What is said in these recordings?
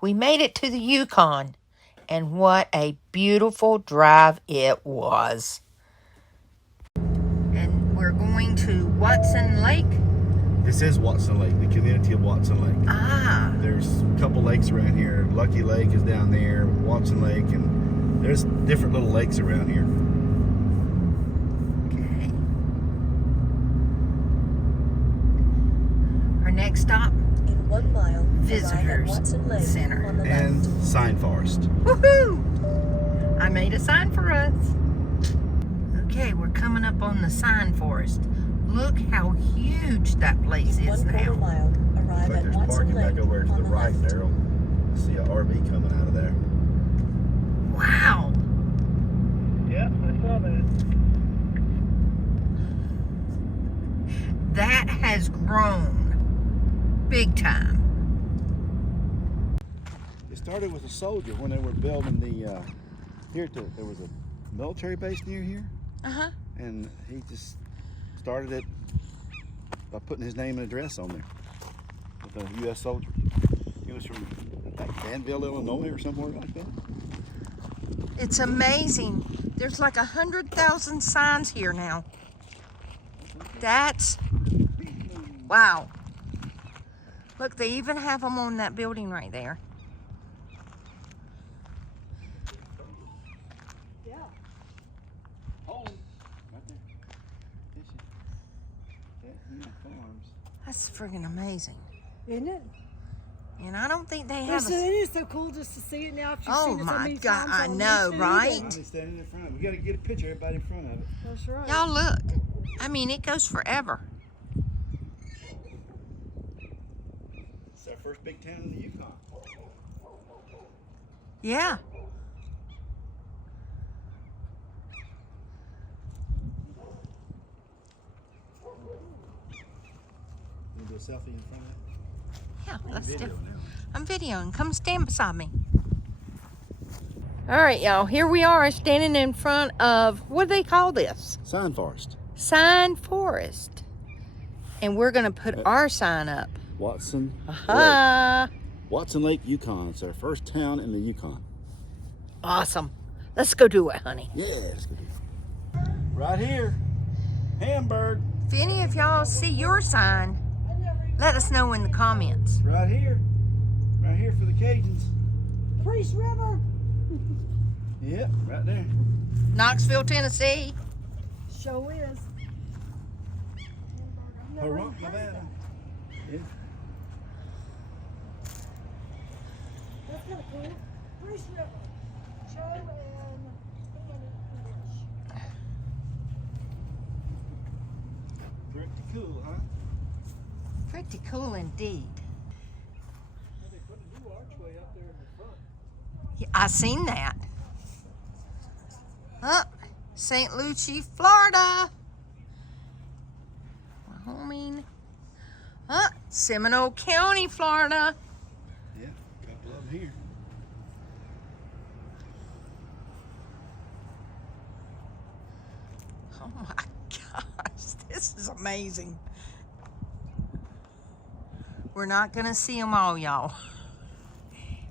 We made it to the Yukon, and what a beautiful drive it was. And we're going to Watson Lake. This is Watson Lake, the community of Watson Lake. Ah. There's a couple lakes around here. Lucky Lake is down there, Watson Lake, and there's different little lakes around here. Okay. Our next stop, in 1 mile, Visitors Center. And Sign Forest. Woohoo! I made a sign for us. Okay, we're coming up on the Sign Forest. Look how huge that place is now. Mile, arrive Like at there's Watson parking Lake back over to on the right left. there. See a RV coming out of there. Wow. Yeah, I saw that. That has grown big time. It started with a soldier when they were building the, there was a military base near here. Uh-huh. And he just started it by putting his name and address on there with a U.S. soldier. He was from like Danville, Illinois or somewhere like that. It's amazing. There's like 100,000 signs here now. That's, wow. Look, they even have them on that building right there. Yeah. Home. Right there. Farms. That's friggin' amazing. Isn't it? And I don't think they have It is so cool just to see it now after you've Oh seen it so my many God, times I on know, YouTube. right? I'm just standing in front of it. We got to get a picture of everybody in front of it. That's right. Y'all look. I mean, it goes forever. It's our first big town in the Yukon. Yeah. You do a selfie in front of it? Yeah, let's do it. Video now. I'm videoing. Come stand beside me. All right, y'all. Here we are standing in front of, what do they call this? Sign Forest. Sign Forest. And we're going to put our sign up. Watson Aha! Lake. Watson Lake, Yukon. It's our first town in the Yukon. Awesome. Let's go do it, honey. Yeah, let's go do it. Right here. Hamburg. If any of y'all see your sign, let us know in the comments. Right here. Right here for the Cajuns. Priest River. Yep, right there. Knoxville, Tennessee. Show is. Pahrump, Nevada. Yeah. That's kind of cool. Priest River. Joe and Annie. Pretty cool, huh? Pretty cool indeed. They put a new archway up there in the front. Yeah, I seen that. St. Lucie, Florida. Wyoming. Seminole County, Florida. Yeah, a couple of them here. Oh my gosh, this is amazing. We're not gonna see them all, y'all.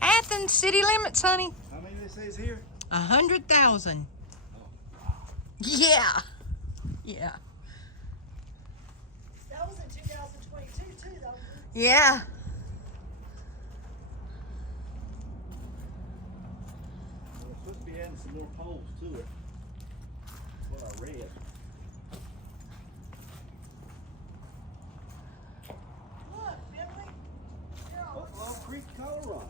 Athens city limits, honey. How many they say is here? 100,000. Yeah. Yeah. That was in 2022 too, though. Yeah. We're supposed to be adding some more poles to it. That's what I read. Look, Bentley. Buffalo Creek, Colorado.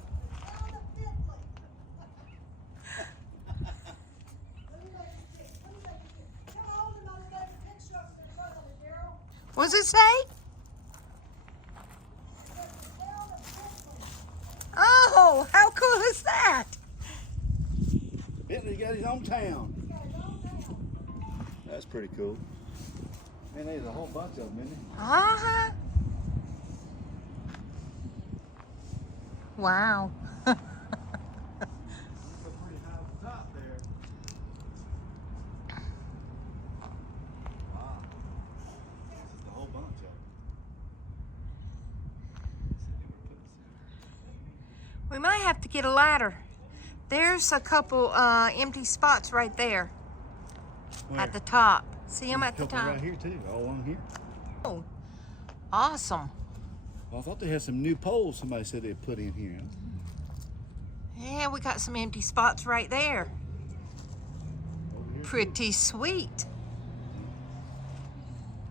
What does it say? Oh, how cool is that? Bentley got his own town. That's pretty cool. Man, there's a whole bunch of them, isn't there? Uh-huh. Wow. Pretty high at the top there. Wow. Just a whole bunch of them. We might have to get a ladder. There's a couple empty spots right there. Where? At the top. See them at the Couple top? right here too, all along here. Oh, awesome. Well, I thought they had some new poles somebody said they'd put in here. Yeah, we got some empty spots right there. Over here. Pretty sweet.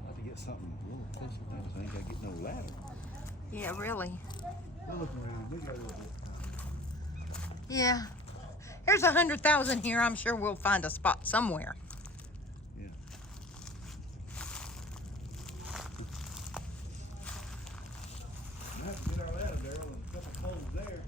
I'll have to get something a little closer than that. I ain't got to get no ladder. Yeah, really. We'll look around. We got a little bit. Yeah. There's 100,000 here. I'm sure we'll find a spot somewhere. Yeah. We'll have to get our ladder there. There's a couple poles there.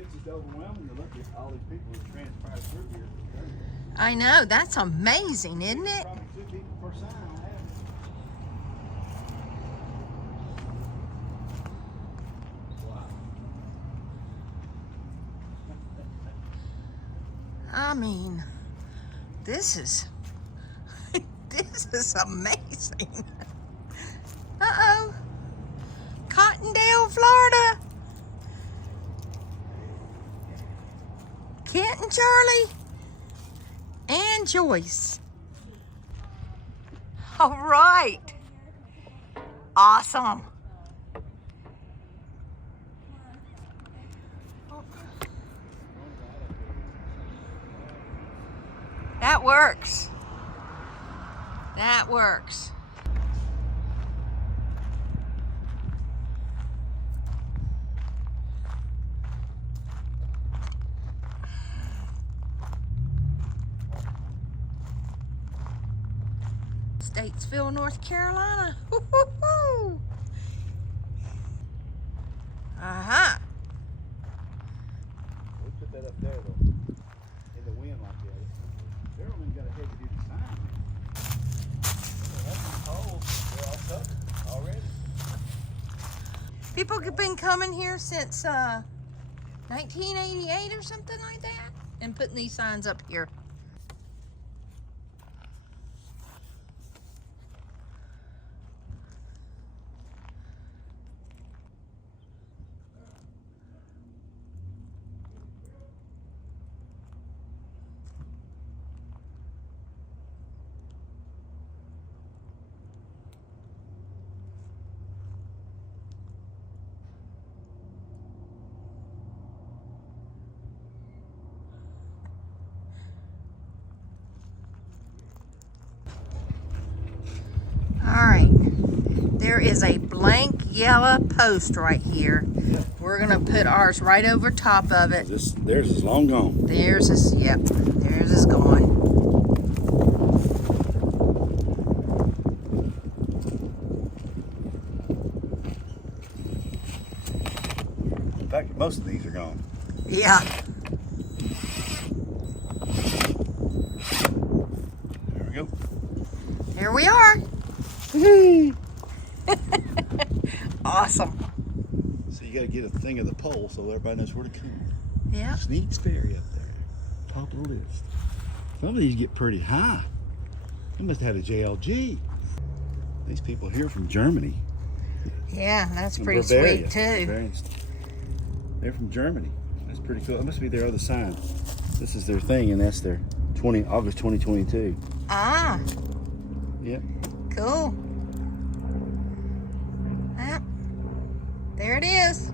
It's just overwhelming to look at all these people who transpired through here. I know. That's amazing, isn't it? Probably 2 people per sign on average. Wow. I mean, this is amazing. Uh-oh. Cottondale, Florida. Kent and Charlie and Joyce. All right. Awesome. That works. That works. Statesville, North Carolina. Woo-hoo-hoo. Uh-huh. We put that up there though, in the wind like that. They're only got a heavy duty sign. That's some poles. They're all covered already. People have been coming here since 1988 or something like that and putting these signs up here. Alright, there is a blank yellow post right here. Yep. We're gonna put ours right over top of it. Theirs is long gone. Theirs is, yep, theirs is gone. In fact, most of these are gone. Yeah. There we go. Here we are. Awesome. So you got to get a thing of the pole so everybody knows where to come. Yeah. Sneaks Ferry up there, top of the list. Some of these get pretty high. They must have had a JLG. These people here from Germany. Yeah, that's and pretty Bavaria. sweet too. Bavarian. They're from Germany. That's pretty cool. That must be their other sign. This is their thing, and that's their August 2022. Ah, Yep. cool. Ah, there it is.